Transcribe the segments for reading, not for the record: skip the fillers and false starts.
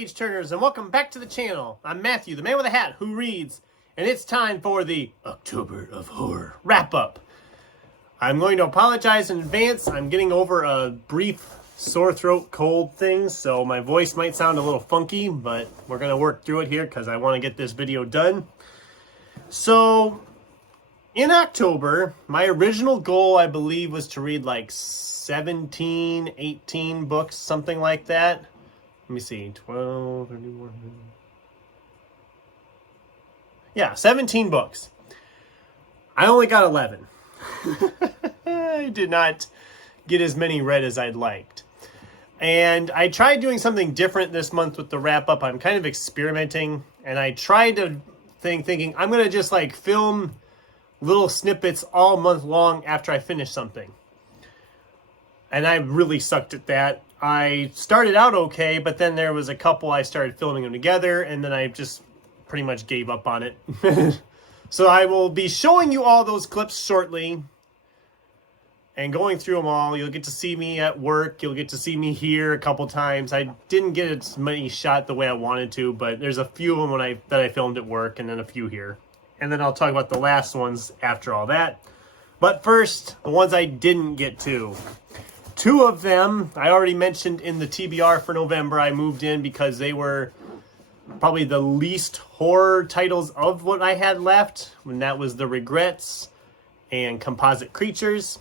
page turners, and welcome back to the channel. I'm Matthew, the man with a hat who reads, and it's time for the October of Horror wrap-up. I'm going to apologize in advance. I'm getting over a brief sore throat cold thing, so my voice might sound a little funky, but we're going to work through it here because I want to get this video done. So, in October, my original goal, I believe, was to read like 17, 18 books, something like that. Let me see, 12, 31. Yeah, 17 books. I only got 11. I did not get as many read as I'd liked. And I tried doing something different this month with the wrap-up. I'm kind of experimenting, and I tried to thinking I'm going to just like film little snippets all month long after I finish something. And I really sucked at that. I started out okay, but then there was a couple I started filming them together, and then I just pretty much gave up on it. So I will be showing you all those clips shortly and going through them all. You'll get to see me at work. You'll get to see me here a couple times. I didn't get as many shot the way I wanted to, but there's a few of them that I filmed at work, and then a few here. And then I'll talk about the last ones after all that. But first, the ones I didn't get to. Two of them I already mentioned in the TBR for November. I moved in because they were probably the least horror titles of what I had left, and that was The Regrets and Composite Creatures.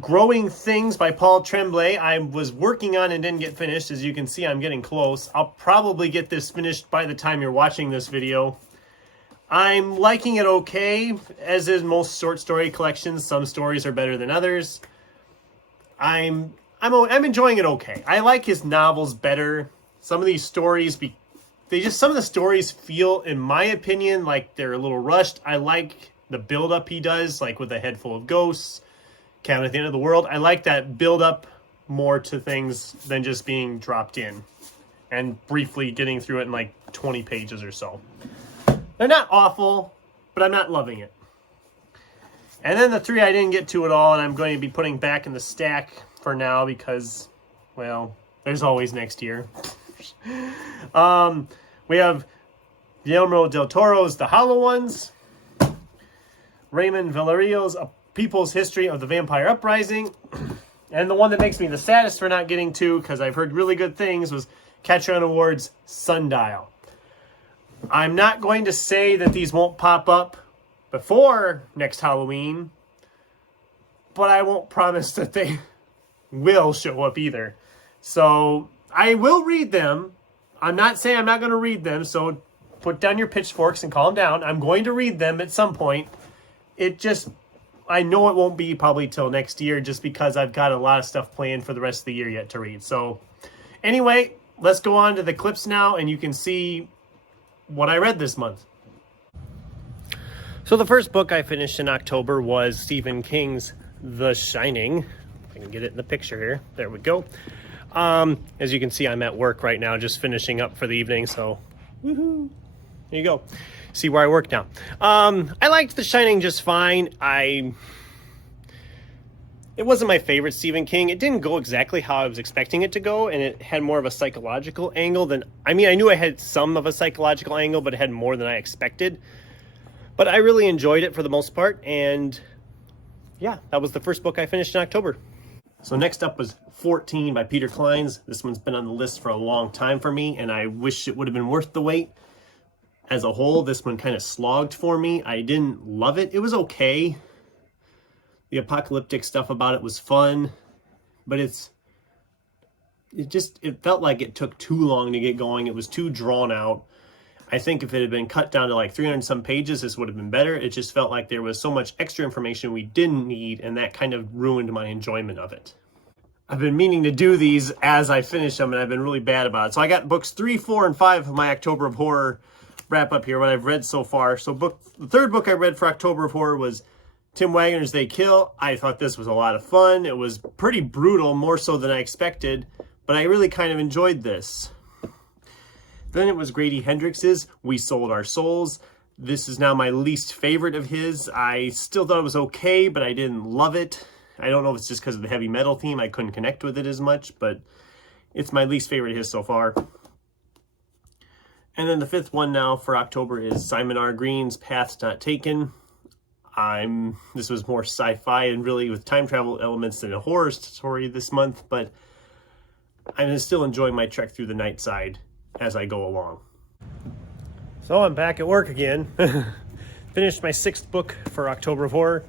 Growing Things by Paul Tremblay I was working on and didn't get finished. As you can see, I'm getting close. I'll probably get this finished by the time you're watching this video. I'm liking it okay, as is most short story collections. Some stories are better than others. I'm enjoying it okay. I like his novels better. Some of these stories, some of the stories feel, in my opinion, like they're a little rushed. I like the build-up he does, like with A Head Full of Ghosts, Cabin at the End of the World. I like that build-up more to things than just being dropped in and briefly getting through it in like 20 pages or so. They're not awful, but I'm not loving it. And then the three I didn't get to at all, and I'm going to be putting back in the stack for now because, well, there's always next year. We have Guillermo del Toro's The Hollow Ones, Raymond Valeriano's A People's History of the Vampire Uprising, and the one that makes me the saddest for not getting to, because I've heard really good things, was Catcher on Award's Sundial. I'm not going to say that these won't pop up before next Halloween, but I won't promise that they will show up either. So I will read them. I'm not saying I'm not going to read them, so put down your pitchforks and calm down. I'm going to read them at some point. I know it won't be probably till next year just because I've got a lot of stuff planned for the rest of the year yet to read. So anyway, let's go on to the clips now, and you can see what I read this month. So the first book I finished in October was Stephen King's The Shining. If I can get it in the picture here. There we go. As you can see, I'm at work right now, just finishing up for the evening, so woohoo! There you go. See where I work now. I liked The Shining just fine. It wasn't my favorite Stephen King. It didn't go exactly how I was expecting it to go, and it had more of a psychological angle than... I mean, I knew I had some of a psychological angle, but it had more than I expected. But I really enjoyed it for the most part, and yeah, that was the first book I finished in October. So next up was 14 by Peter Clines. This one's been on the list for a long time for me, and I wish it would have been worth the wait. As a whole, this one kind of slogged for me. I didn't love it. It was okay. The apocalyptic stuff about it was fun, but it felt like it took too long to get going. It was too drawn out. I think if it had been cut down to like 300 some pages, this would have been better. It just felt like there was so much extra information we didn't need, and that kind of ruined my enjoyment of it. I've been meaning to do these as I finish them, and I've been really bad about it. So I got books 3, 4, and 5 of my October of Horror wrap up here, what I've read so far. So the third book I read for October of Horror was Tim Wagner's They Kill. I thought this was a lot of fun. It was pretty brutal, more so than I expected, but I really kind of enjoyed this. Then it was Grady Hendrix's We Sold Our Souls. This is now my least favorite of his. I still thought it was okay, but I didn't love it. I don't know if it's just because of the heavy metal theme. I couldn't connect with it as much, but It's my least favorite of his so far. And then the fifth one now for October is Simon R. Green's Paths Not Taken. This was more sci-fi and really with time travel elements than a horror story this month, but I'm still enjoying my trek through the night side as I go along. So I'm back at work again. Finished my 6th book for October of Horror.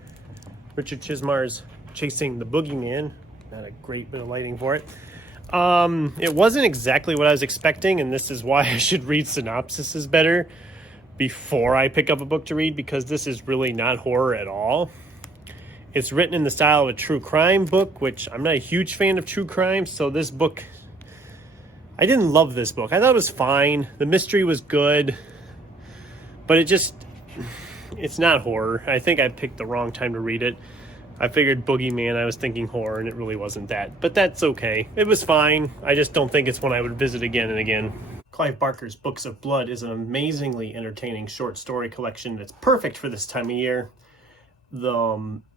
Richard Chizmar's Chasing the Boogeyman. Not a great bit of lighting for it. It wasn't exactly what I was expecting, and this is why I should read synopsises better before I pick up a book to read, because this is really not horror at all. It's written in the style of a true crime book, which I'm not a huge fan of true crime, so this book, I didn't love this book. I thought it was fine. The mystery was good, but it's not horror. I think I picked the wrong time to read it. I figured Boogeyman, I was thinking horror, and it really wasn't that. But that's okay. It was fine. I just don't think it's one I would visit again and again. Clive Barker's Books of Blood is an amazingly entertaining short story collection that's perfect for this time of year.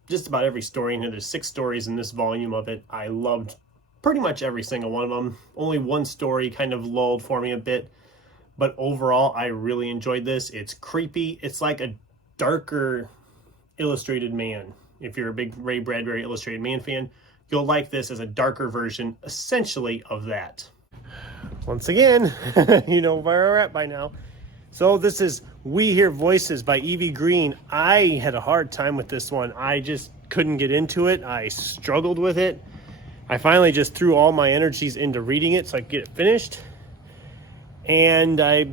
Just about every story in here, there's 6 stories in this volume of it. I loved pretty much every single one of them. Only one story kind of lulled for me a bit. But overall, I really enjoyed this. It's creepy. It's like a darker Illustrated Man. If you're a big Ray Bradbury Illustrated Man fan, you'll like this as a darker version, essentially, of that. Once again, you know where we're at by now. So this is We Hear Voices by Evie Green. I had a hard time with this one. I just couldn't get into it. I struggled with it. I finally just threw all my energies into reading it so I could get it finished. And I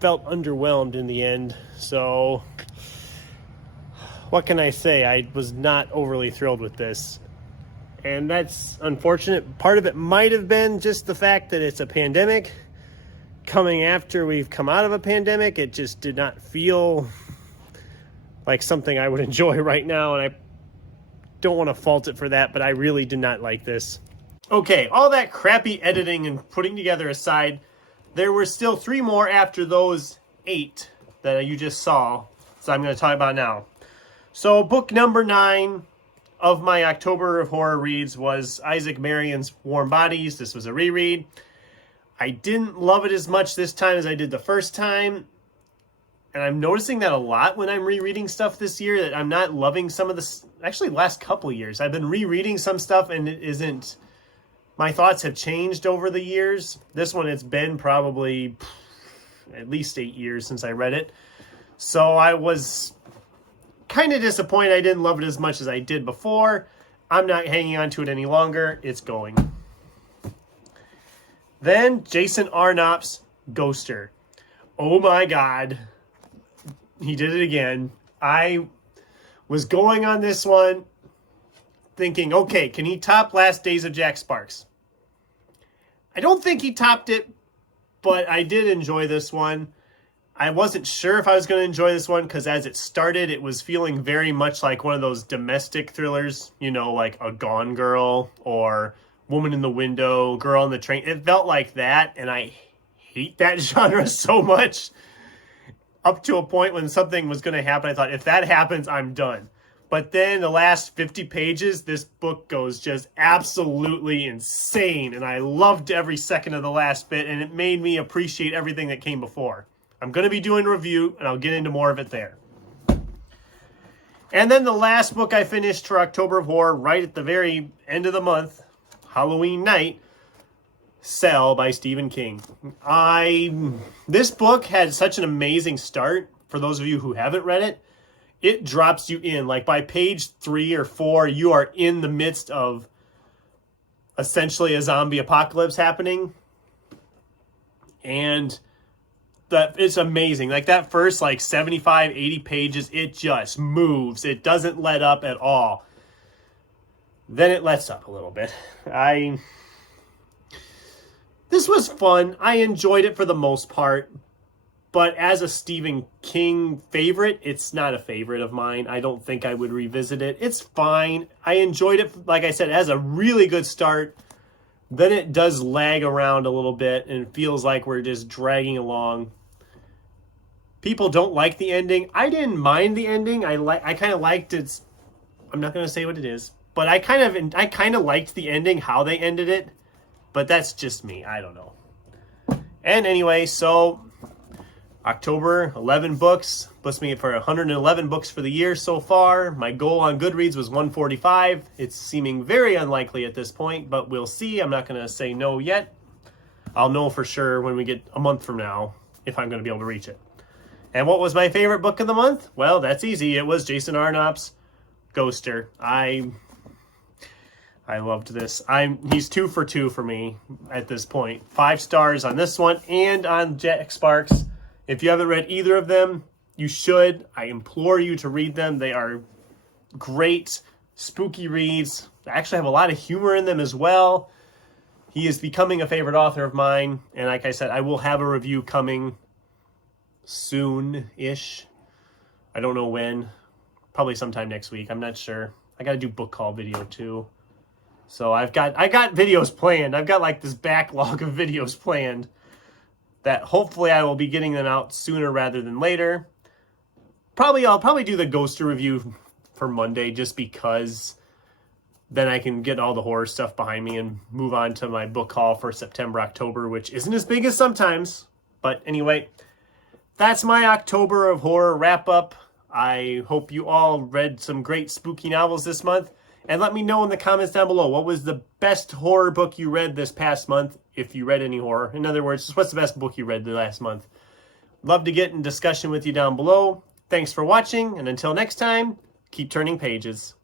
felt underwhelmed in the end. So what can I say? I was not overly thrilled with this. And that's unfortunate. Part of it might have been just the fact that it's a pandemic. Coming after we've come out of a pandemic, it just did not feel like something I would enjoy right now. And I don't want to fault it for that, but I really did not like this. Okay, all that crappy editing and putting together aside, there were still 3 more after those 8 that you just saw. So I'm going to talk about now. So book number 9 of my October of Horror reads was Isaac Marion's Warm Bodies. This was a reread. I didn't love it as much this time as I did the first time. And I'm noticing that a lot when I'm rereading stuff this year, that I'm not loving some of the, actually last couple years. I've been rereading some stuff and it isn't, my thoughts have changed over the years. This one, it's been probably at least 8 years since I read it. So I was kind of disappointed I didn't love it as much as I did before. I'm not hanging on to it any longer. It's going. Then Jason Arnopp's Ghoster. Oh my God. He did it again. I was going on this one thinking, okay, can he top Last Days of Jack Sparks? I don't think he topped it, but I did enjoy this one. I wasn't sure if I was going to enjoy this one because as it started, it was feeling very much like one of those domestic thrillers, you know, like A Gone Girl or Woman in the Window, Girl on the Train. It felt like that, and I hate that genre so much. Up to a point when something was going to happen, I thought, if that happens, I'm done. But then the last 50 pages, this book goes just absolutely insane, and I loved every second of the last bit, and it made me appreciate everything that came before. I'm going to be doing a review, and I'll get into more of it there. And then the last book I finished for October of Horror, right at the very end of the month, Halloween night, Cell by Stephen King. This book had such an amazing start. For those of you who haven't read it, it drops you in. Like by page 3 or 4, you are in the midst of essentially a zombie apocalypse happening. And it's amazing. Like that first 75, 80 pages, it just moves. It doesn't let up at all. Then it lets up a little bit. This was fun. I enjoyed it for the most part. But as a Stephen King favorite, it's not a favorite of mine. I don't think I would revisit it. It's fine. I enjoyed it, like I said, as a really good start. Then it does lag around a little bit and it feels like we're just dragging along. People don't like the ending. I didn't mind the ending. I kind of liked it. I'm not going to say what it is, but I kind of liked the ending, how they ended it. But that's just me. I don't know. And anyway, so October, 11 books. Puts me for 111 books for the year so far. My goal on Goodreads was 145. It's seeming very unlikely at this point, but we'll see. I'm not going to say no yet. I'll know for sure when we get a month from now if I'm going to be able to reach it. And what was my favorite book of the month? Well, that's easy. It was Jason Arnopp's Ghoster. I loved this. He's 2 for 2 for me at this point. 5 stars on this one and on Jack Sparks. If you haven't read either of them, you should. I implore you to read them. They are great, spooky reads. They actually have a lot of humor in them as well. He is becoming a favorite author of mine. And like I said, I will have a review coming soon-ish. I don't know when. Probably sometime next week. I'm not sure. I got to do book haul video too. So I got videos planned. I've got like this backlog of videos planned that hopefully I will be getting them out sooner rather than later. I'll probably do the Ghoster review for Monday just because then I can get all the horror stuff behind me and move on to my book haul for September, October, which isn't as big as sometimes. But anyway, that's my October of horror wrap up. I hope you all read some great spooky novels this month. And let me know in the comments down below, what was the best horror book you read this past month, if you read any horror. In other words, what's the best book you read the last month? Love to get in discussion with you down below. Thanks for watching, and until next time, keep turning pages.